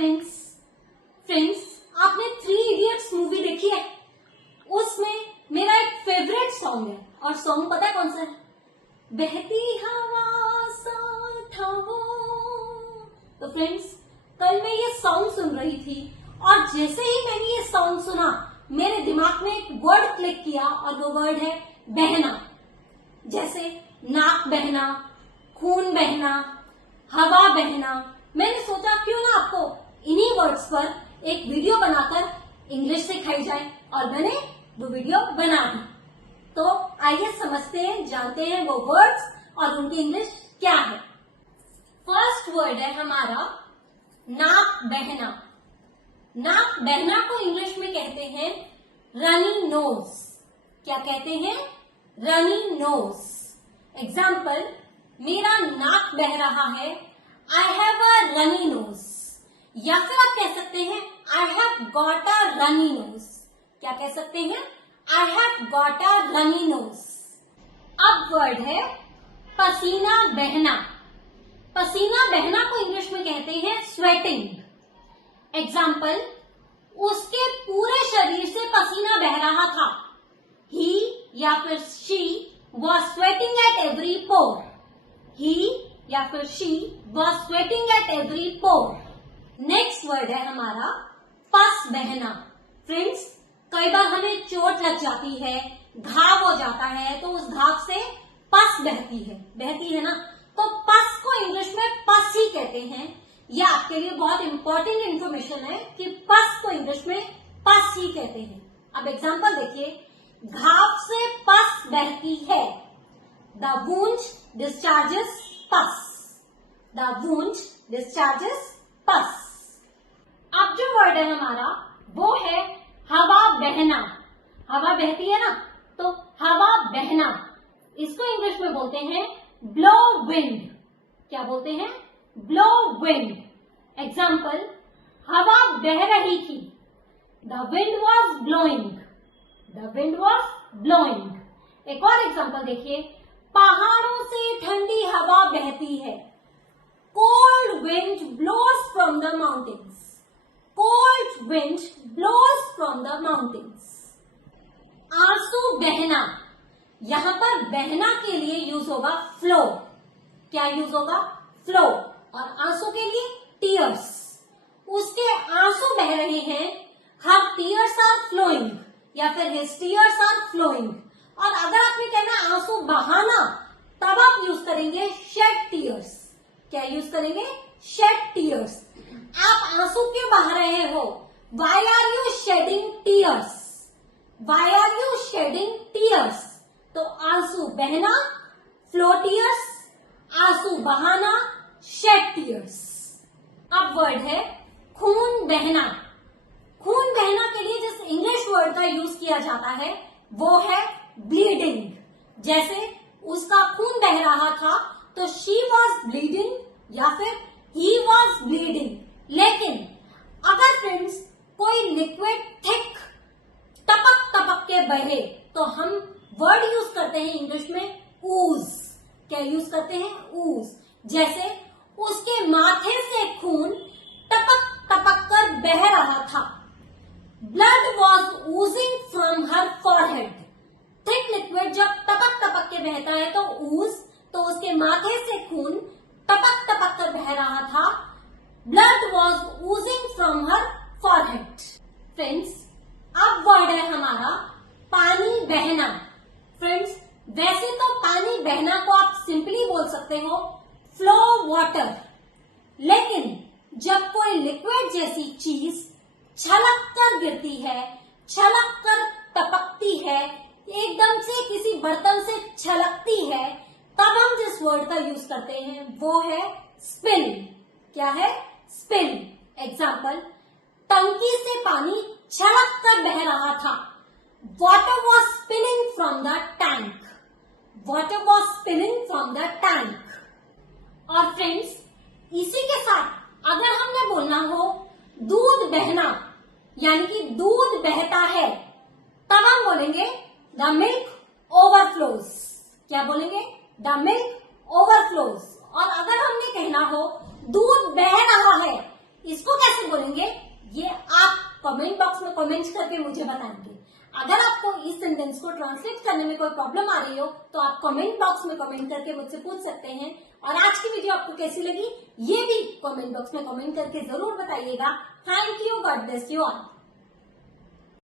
Friends आपने three idiots movie देखी है? उसमें मेरा एक फेवरेट सॉन्ग है और सॉन्ग पता है कौन सा है? बहती हवा सा था वो। तो फ्रेंड्स कल मैं ये सॉन्ग सुन रही थी और जैसे ही मैंने ये सॉन्ग सुना मेरे दिमाग में एक वर्ड क्लिक किया और वो वर्ड है बहना। जैसे नाक बहना, खून बहना, हवा बहना। मैंने सोचा क्यों ना आपको इन्हीं वर्ड्स पर एक वीडियो बनाकर इंग्लिश सिखाई जाए और मैंने वो वीडियो बना दी। तो आइए समझते हैं, जानते हैं वो वर्ड्स और उनकी इंग्लिश क्या है। फर्स्ट वर्ड है हमारा नाक बहना। नाक बहना को इंग्लिश में कहते हैं रनी नोज। क्या कहते हैं? Runny nose. एग्जाम्पल, मेरा नाक बह रहा है, I have a runny nose. या फिर आप कह सकते हैं I have got a runny nose. क्या कह सकते हैं? I have got a runny nose. अब वर्ड है पसीना बहना। पसीना बहना को इंग्लिश में कहते हैं स्वेटिंग। एग्जाम्पल, उसके पूरे शरीर से पसीना बह रहा था। ही या फिर she was sweating at every pore. He या फिर she was sweating at every pore. Next word है हमारा पस बहना। फ्रेंड्स कई बार हमें चोट लग जाती है, घाव हो जाता है, तो उस घाव से पस बहती है ना। तो पस को इंग्लिश में पस ही कहते हैं। यह आपके लिए बहुत इंपॉर्टेंट इंफॉर्मेशन है कि पस को इंग्लिश में पस ही कहते हैं। अब एग्जांपल देखिए, घाव से पस बहती है। द वुंड डिस्चार्जेस पस। द वुंड डिस्चार्जेस पस। अब जो वर्ड है हमारा वो है हवा बहना। हवा बहती है ना, तो हवा बहना इसको इंग्लिश में बोलते हैं ब्लो विंड। क्या बोलते हैं? Blow wind. एग्जाम्पल, हवा बह रही थी। The wind was blowing. The wind was blowing. एक और एग्जाम्पल देखिए, पहाड़ों से ठंडी हवा बहती है। Cold wind blows from the mountains. Cold wind blows from the mountains. आंसू बहना। यहां पर बहना के लिए यूज होगा फ्लो। क्या यूज होगा? फ्लो। और आंसू के लिए टीयर्स। उसके आंसू बह रहे हैं, हर टीयर्स आर फ्लोइंग या फिर हिज टीयर्स आर फ्लोइंग। और अगर आपने कहना है आंसू बहाना, तब आप यूज करेंगे शेड टीयर्स। क्या यूज करेंगे? Shed tears. आप आंसू क्यों बहा रहे हो? Why are you shedding tears? Why are you shedding tears? तो आंसू बहना, फ्लो टीयर्स, आंसू बहाना, शेड टीयर्स। अब वर्ड है खून बहना। खून बहना के लिए जिस इंग्लिश वर्ड का यूज किया जाता है वो है ब्लीडिंग। जैसे उसका खून बह रहा था तो शी वॉज ब्लीडिंग या फिर ही वॉज ब्लीडिंग। लेकिन अगर फ्रेंड्स कोई लिक्विड थिक टपक टपक के बहे तो हम वर्ड यूज करते हैं इंग्लिश में ऊज। क्या यूज करते हैं? ऊज। जैसे उसके माथे से खून टपक टपक कर बह रहा था। Blood was oozing from her forehead. Thick liquid जब टपक टपक के बहता है तो ऊज, तो उसके माथे से खून टपक टपक कर बह रहा था। Blood was oozing from her forehead. Friends अब वर्ड है हमारा पानी बहना। फ्रेंड्स वैसे तो पानी बहना को आप सिंपली बोल सकते हो फ्लो वाटर। लेकिन जब कोई लिक्विड जैसी चीज छलक कर गिरती है, छलक कर टपकती है, एकदम से किसी बर्तन से छलकती है, तब हम जिस वर्ड का यूज करते हैं वो है स्पिल। क्या है? स्पिल। एग्जाम्पल, टंकी से पानी छलक कर बह रहा था। Water was spilling from the tank. Water was spilling from the tank. और फ्रेंड्स इसी के साथ अगर हमने बोलना हो दूध बहना, यानी कि दूध बहता है, तब हम बोलेंगे द मिल्क ओवरफ्लोज। क्या बोलेंगे? The milk overflows. और अगर हमने कहना हो दूध बह रहा है, इसको कैसे बोलेंगे? कमेंट करके मुझे बताएंगे। अगर आपको इस सेंटेंस को ट्रांसलेट करने में कोई प्रॉब्लम आ रही हो तो आप कमेंट बॉक्स में कमेंट करके मुझसे पूछ सकते हैं। और आज की वीडियो आपको कैसी लगी ये भी कमेंट बॉक्स में कमेंट करके जरूर बताइएगा। Thank you, God bless you all.